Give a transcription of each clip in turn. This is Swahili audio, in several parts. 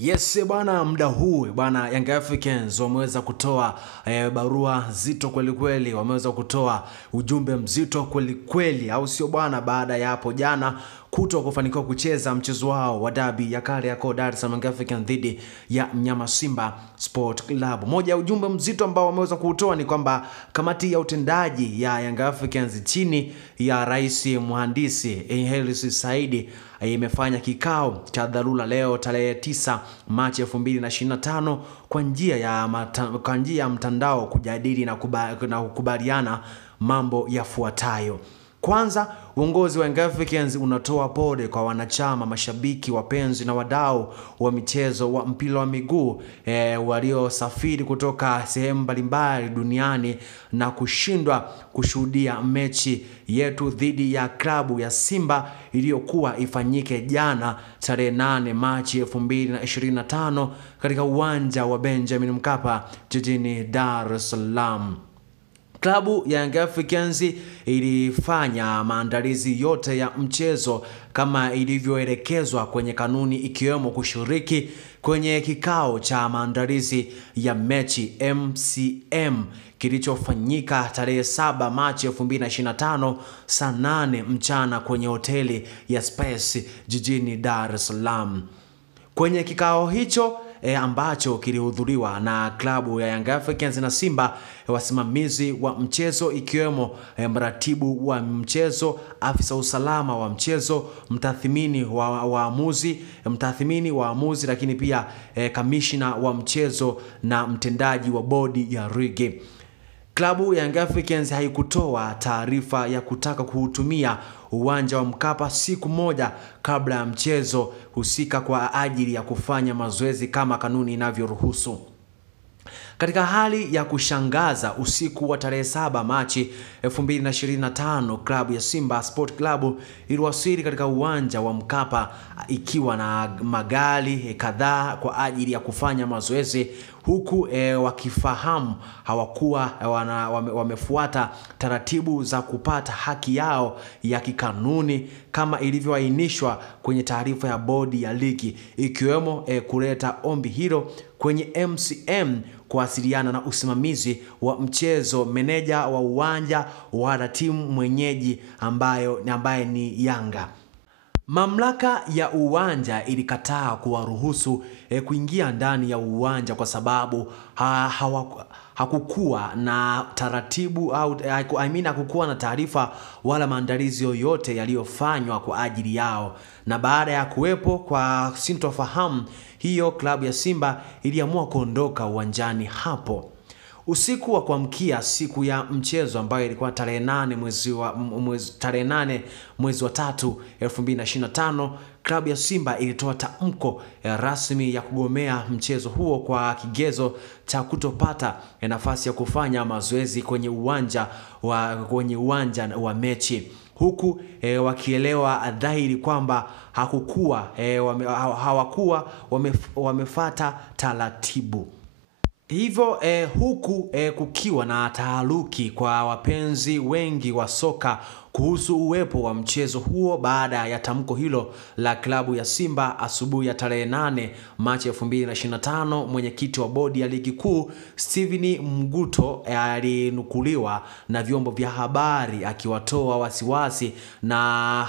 Yes bwana, muda huu bwana, Young Africans wameweza kutoa barua zito kweli kweli, wameweza kutoa ujumbe mzito kweli kweli, au sio bwana, baada ya hapo jana kuto kufanikiwa kucheza mchezo wao wa dabi ya Kariakoo Dar es Salaam Young Africans dhidi ya Mnyama Simba Sport Club. Moja ya ujumbe mzito ambao wameweza kuutoa ni kwamba kamati ya utendaji ya Young Africans chini ya Rais Mhandisi Hersi Said imefanya kikao cha dharura leo tarehe 9 Machi 2025 kwa njia ya mtandao kujadili na kukubaliana mambo yafuatayo. Kwanza, uongozi wa Young Africans unatoa pole kwa wanachama, mashabiki, wapenzi na wadau wa michezo wa mpira wa miguu waliosafiri kutoka sehemu mbalimbali duniani na kushindwa kushuhudia mechi yetu dhidi ya klabu ya Simba iliyokuwa ifanyike jana tarehe 8 Machi 2025 katika uwanja wa Benjamin Mkapa jijini Dar es Salaam. Klabu ya Young Africans ilifanya maandalizi yote ya mchezo kama ilivyoelekezwa kwenye kanuni, ikiwemo kushiriki kwenye kikao cha maandalizi ya mechi MCM kilichofanyika tarehe 7 Machi 2025 saa 8 mchana kwenye hoteli ya Space jijini Dar es Salaam. Kwenye kikao hicho ambacho kilihudhuriwa na klabu ya Young Africans na Simba, wasimamizi wa mchezo ikiwemo mratibu wa mchezo, afisa usalama wa mchezo, mtathmini waamuzi, lakini pia kamishna wa mchezo na mtendaji wa bodi ya ligi. Klabu ya Young Africans haikutoa taarifa ya kutaka kuhutumia uwanja wa Mkapa siku moja kabla ya mchezo husika kwa ajili ya kufanya mazoezi kama kanuni inavyoruhusu. Katika hali ya kushangaza, usiku wa tarehe 7 Machi 2025, klabu ya Simba Sport Club iliwasili katika uwanja wa Mkapa ikiwa na magari kadhaa kwa ajili ya kufanya mazoezi, huku wakifahamu hawakuwa wamefuata taratibu za kupata haki yao ya kikanuni kama ilivyoainishwa kwenye taarifa ya bodi ya ligi, ikiwemo kuleta ombi hilo kwenye MCM, kuwasiliana na usimamizi wa mchezo, meneja wa uwanja wa timu mwenyeji ambaye ni Yanga. Mamlaka ya uwanja ilikataa kuwaruhusu kuingia ndani ya uwanja kwa sababu hakukuwa na taratibu hakukuwa na taarifa wala maandalizi yoyote yaliyofanywa kwa ajili yao. Na baada ya kuwepo kwa sintofahamu hiyo, klabu ya Simba iliamua kuondoka uwanjani hapo. Usiku wa kuamkia siku ya mchezo ambayo ilikuwa tarehe 8 mwezi wa 3 2025, klabu ya Simba ilitoa tamko rasmi ya kugomea mchezo huo kwa kigezo cha kutopata nafasi ya kufanya mazoezi kwenye uwanja wa mechi, huku wakielewa dhahiri kwamba hawakuwa wamefuata taratibu. Hivyo huku kukiwa na taharuki kwa wapenzi wengi wa soka kuhusu uwepo wa mchezo huo. Baada ya tamko hilo la klabu ya Simba asubuhi ya tarehe 8 Machi 2025, mwenyekiti wa bodi ya ligi kuu Steven Mguto alinukuliwa na vyombo vya habari akiwatoa wasiwasi na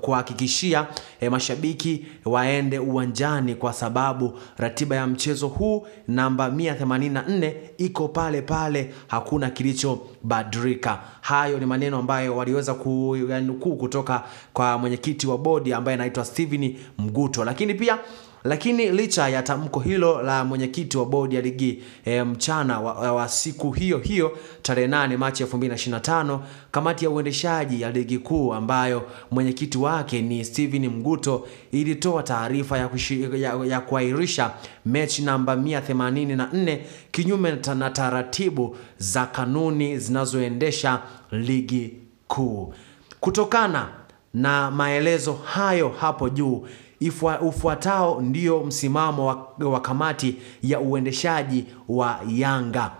kuhakikishia mashabiki waende uwanjani kwa sababu ratiba ya mchezo huu namba 184 iko pale pale, hakuna kilichobadilika. Hayo ni maneno ambayo waliweza kunukuu kutoka kwa mwenyekiti wa bodi ambaye anaitwa Steven Mguto. Lakini licha ya tamko hilo la mwenyekiti wa bodi ya ligi, mchana wa siku hiyo tarehe 8 Machi 2025, kamati ya uendeshaji ya ligi kuu ambayo mwenyekiti wake ni Steven Mguto ilitoa taarifa ya kuahirisha mechi namba 184 kinyume na taratibu za kanuni zinazoendesha ligi kuu. Kutokana na maelezo hayo hapo juu, ufuatao ndio msimamo wa kamati ya uendeshaji wa Yanga.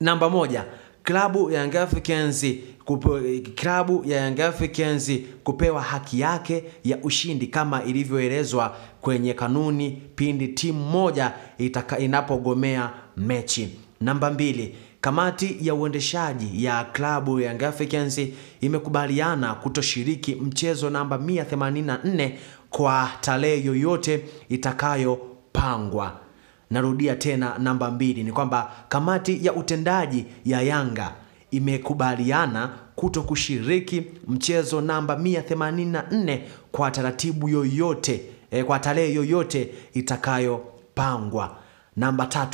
Namba 1, klabu ya Young Africans klabu ya Young Africans kupewa haki yake ya ushindi kama ilivyoelezwa kwenye kanuni pindi timu moja inapogomea mechi. Namba 2, kamati ya uendeshaji ya klabu ya Young Africans imekubaliana kutoshiriki mchezo namba 184 kwa tarehe yoyote itakayopangwa. Narudia tena, namba 2 ni kwamba kamati ya utendaji ya Yanga imekubaliana kuto kushiriki mchezo namba 184 kwa taratibu yoyote, kwa tarehe yoyote itakayopangwa. Namba 3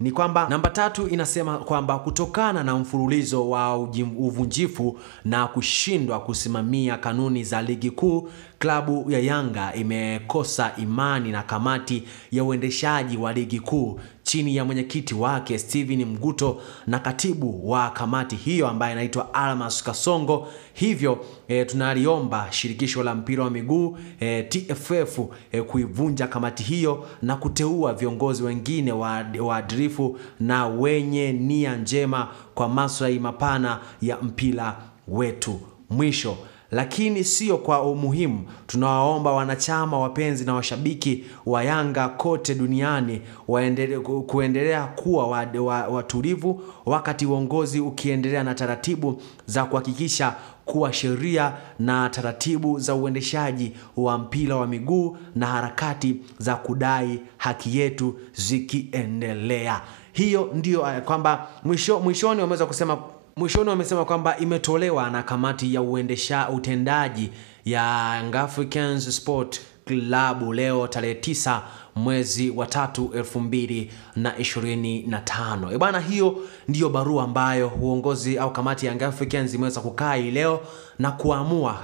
ni kwamba namba 3 inasema kwamba kutokana na mfululizo wa uvunjifu na kushindwa kusimamia kanuni za ligi kuu, klabu ya Yanga imekosa imani na kamati ya uendeshaji wa ligi kuu chini ya mwenyekiti wake Steven Mguto na katibu wa kamati hiyo ambaye anaitwa Almas Kasongo. Hivyo tunaliomba shirikisho la mpira wa miguu TFF kuivunja kamati hiyo na kuteua viongozi wengine waadilifu na wenye nia njema kwa maslahi mapana ya mpira wetu. Mwisho lakini sio kwa umuhimu, tunawaomba wanachama, wapenzi na washabiki wa Yanga kote duniani kuendelea kuwa watulivu wakati uongozi ukiendelea na taratibu za kuhakikisha kuwa sheria na taratibu za uendeshaji wa mpira wa miguu na harakati za kudai haki yetu zikiendelea. Hiyo ndio kwamba mwishoni wamesema kwamba imetolewa na kamati ya utendaji ya Young Africans Sport Club leo tarehe 9 mwezi wa 3 2025. Bwana, hiyo ndiyo barua ambayo uongozi au kamati ya Young Africans imeweza kukaa leo na kuamua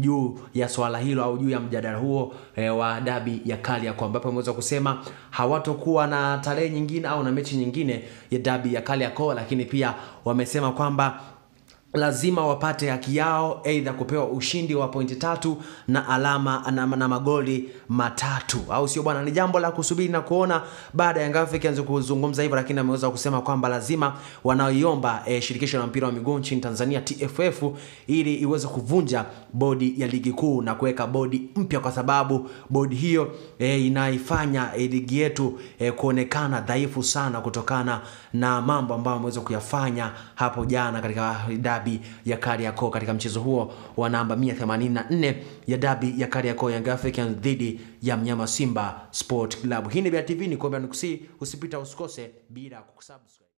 juu ya swala hilo au juu ya mjadala huo wa dabi ya Kariakoo, ambapo imeweza kusema hawatokuwa na tarehe nyingine au na mechi nyingine ya dabi ya Kariakoo, lakini pia wamesema kwamba lazima wapate haki yao, aidha kupewa ushindi wa pointi 3 na alama na magoli 3, au sio bwana? Ni jambo la kusubiri na kuona baada ya Young Africans kuzungumza hivyo, lakini ameweza kusema kwamba lazima wanaoiomba shirikisho la mpira wa miguu nchini Tanzania TFF ili iweze kuvunja bodi ya ligi kuu na kuweka bodi mpya, kwa sababu bodi hiyo inaifanya ligi yetu kuonekana dhaifu sana kutokana na mambo ambayo wameweza kuyafanya hapo jana katika dabi ya Kariakoo, katika mchezo huo wa namba 184 ya dabi ya Kariakoo, Young Africans dhidi ya mnyama Simba Sport Club. Hii ni BIA TV, ni kuomba usikose bila kusubscribe.